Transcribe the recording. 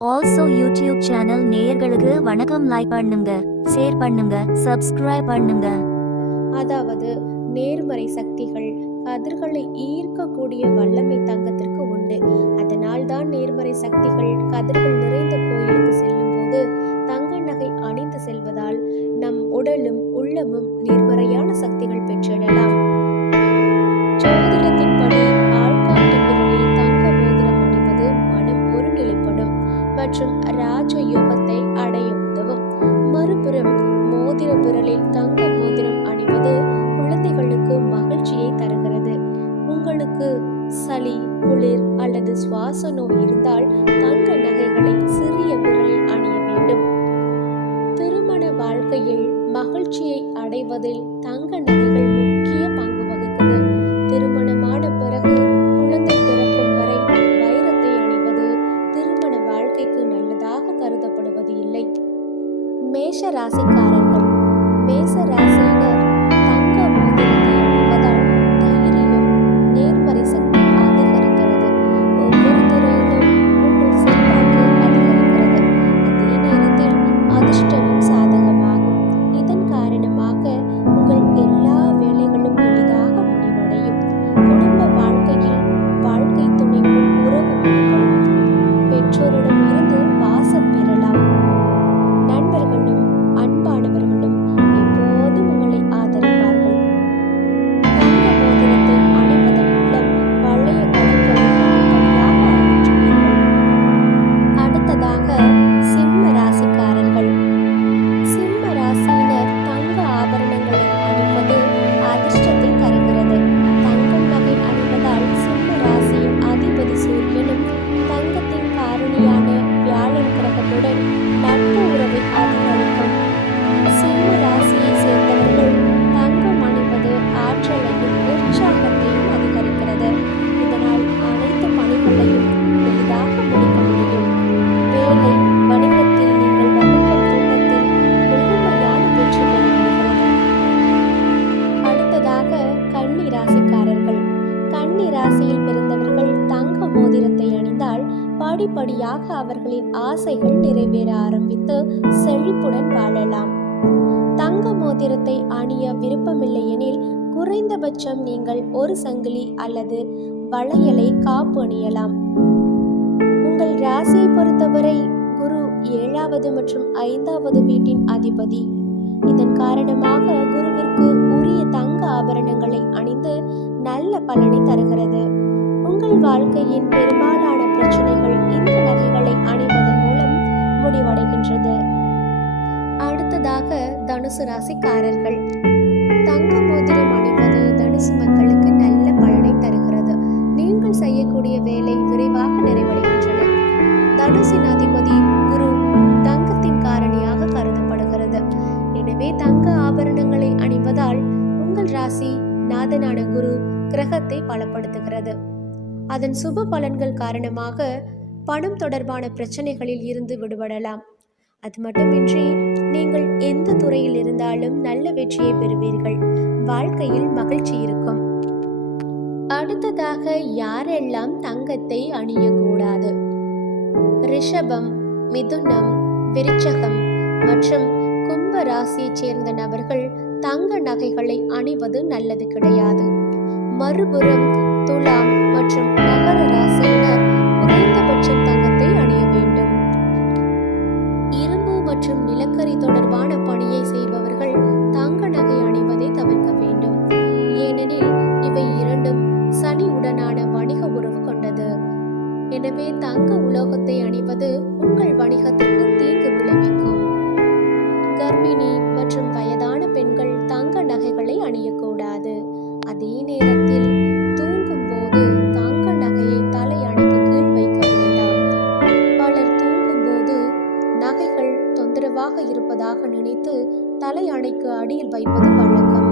Also YouTube channel நேயர்களுக்கு வணக்கம். Like பண்ணுங்க, ஷேர் பண்ணுங்க, சப்ஸ்கிரைப் பண்ணுங்க. அதாவது நேர்மறை சக்திகள் கதிர்களை ஈர்க்கக்கூடிய வல்லமை தங்கத்திற்கு உண்டு. அதனால் தான் நேர்மறை சக்திகள் கதிர்கள் நிறைந்த கோயிலுக்கு செல்லும் போது தங்க நகை அணிந்து செல்வதால் நம் உடலும் உள்ளமும் நேர்மறையான சக்திகள் பெற்றிடலாம். ஜோதிடத்தின்படி ஆள்காட்டி விரலில் தங்க மோதிரம் அணிவது மனம் ஒருநிலைப்படும் மற்றும் ராஜ யோகத்தை அடைய உதவும். மறுபுறம் மோதிர விரலில் தங்க மோதிரம் அணிவது குழந்தைகளுக்கு மகிழ்ச்சியை தருகிறது. உங்களுக்கு சளி, குளிர் அல்லது சுவாச நோய் இருந்தால் தங்க நகைகளை சிறிய விரலில் அணிய வேண்டும். திருமண வாழ்க்கையில் மகிழ்ச்சியை அடைவதில் தங்க நகைகள் முக்கிய பங்கு வகிக்குது. திருமணமான பிறகு குழந்தை பிறக்கும் வரை வைரத்தை அணிவது திருமண வாழ்க்கைக்கு நல்லதாக கருதப்படுவது இல்லை. மேஷ ராசிக்காரர்கள். மேஷ ராசியினர் தங்க மோதிரத்தை அணிவதால் தைரியம், நேர்மறை சக்தி அதிகரிக்கிறது. ஒவ்வொரு துறையிலும் உங்கள் செல்வாக்கு அதிகரிக்கிறது. அதே நேரத்தில் அதிர்ஷ்டமும் சாதகமாகும். இதன் காரணமாக உங்கள் எல்லா வேலைகளும் எளிதாக முடிவடையும். குடும்ப வாழ்க்கையில் வாழ்க்கை துணையுடன் உறவு மேம்படும். பெற்றோரிடம் இருந்து பாசம் பெறலாம். நண்பர்களும் அன்பானவர்களும் எப்போதும் உங்களை ஆதரிப்பார்கள். தங்க மோதிரத்தை அணிவதன் மூலம் பழைய கடன்களை படிப்படியாக அகற்றுவீர்கள். அடுத்ததாக சிம்ம ராசிக்காரர்கள். சிம்ம ராசியினர் தங்க ஆபரணங்களை அணிவது அதிர்ஷ்டத்தை தருகிறது. தங்கம் நகை அணிவதால் சிம்ம ராசியின் அதிபதி சூரியனும் தங்கத்தின் காரணியான வியாழன் கிரகத்துடன் நட்பு உறவை அதிகரிக்கும். சிம்ம ராசியை சேர்ந்தவர்கள் தங்கம் அணிவது ஆற்றலையும் உற்சாகத்தையும் அதிகரிக்கிறது. இதனால் அனைத்து பணிகளையும் எளிதாக முடிக்க முடியும். வேலை, வணிகத்தில் நீங்கள் வகிக்கும் திட்டத்தில் முழுமையான வெற்றி பெற முடிகிறது. அடுத்ததாக கன்னி ராசிக்காரர்கள். கன்னி ராசியில் பிறந்தவர்கள் தங்க மோதிரத்தை அணிந்தால் படிப்படியாக அவர்களின் ஆசைகள் நிறைவேற ஆரம்பித்து செழிப்புடன் வாழலாம். தங்க மோதிரத்தை அணிய விருப்பமில்லை எனில் குறைந்தபட்சம் நீங்கள் ஒரு சங்கிலி அல்லது வளையலை காப்பு அணியலாம். உங்கள் ராசியை பொறுத்தவரை குரு 7வது மற்றும் 5வது வீட்டின் அதிபதி. இதன் காரணமாக குருவிற்கு உரிய தங்க ஆபரணங்களை அணிந்து நல்ல பலனை தருகிறது. உங்கள் வாழ்க்கையின் பெரும்பாலான பிரச்சனைகள் இந்த நகைகளை அணிவதன் மூலம் முடிவடைகின்றது. அடுத்ததாக தனுசு ராசிக்காரர்கள். தங்க மோதிரம் அணிவது தனுசு மக்களுக்கு நல்ல பலனை தருகிறது. நீங்கள் செய்யக்கூடிய வேலை விரைவாக நிறைவடைகின்றன. தனுசின் அதிபதி குரு தங்கத்தின் காரணியாக கருதப்படுகிறது. எனவே தங்க ஆபரணங்களை அணிவதால் உங்கள் ராசி நாதனான குரு கிரகத்தை பலப்படுத்துகிறது. அதன் சுப பலன்கள் காரணமாக பணம் தொடர்பான பிரச்சனைகளில் இருந்து விடுபடலாம். அது மட்டுமின்றி நீங்கள் எந்த துறையில் இருந்தாலும் நல்ல வெற்றியை பெறுவீர்கள். வாழ்க்கையில் மகிழ்ச்சி இருக்கும். அடுத்ததாக யாரெல்லாம் தங்கத்தை அணியக்கூடாது? ரிஷபம், மிதுனம், விருச்சகம் மற்றும் கும்ப ராசியைச் சேர்ந்த நபர்கள் தங்க நகைகளை அணிவது நல்லது கிடையாது. மறுபுறம் துலாம் மற்றும் மகர ராசியினர் குறைந்தபட்சம் தங்கத்தை அணிய வேண்டும். இரும்பு மற்றும் நிலக்கரி தொடர்பான பணியை செய்பவர்கள் தங்க நகை அணிவதை தவிர்க்க வேண்டும். ஏனெனில் இவை இரண்டும் சனி உடனான வணிக உறவு கொண்டது. எனவே தங்க உலோகத்தை அணிவது உங்கள் வணிகத்திற்கு தீங்கு விளைவிக்கும். கர்ப்பிணி மற்றும் வயதான பெண்கள் தங்க நகைகளை அணியக்கூடாது. அதே நேரத்தில் தூங்கும் போது தங்க நகையை தலை அணைக்கு கீழ் வைக்க வேண்டாம். பலர் தூங்கும் போது நகைகள் தொந்தரவாக இருப்பதாக நினைத்து தலை அணைக்கு அடியில் வைப்பது வழக்கம்.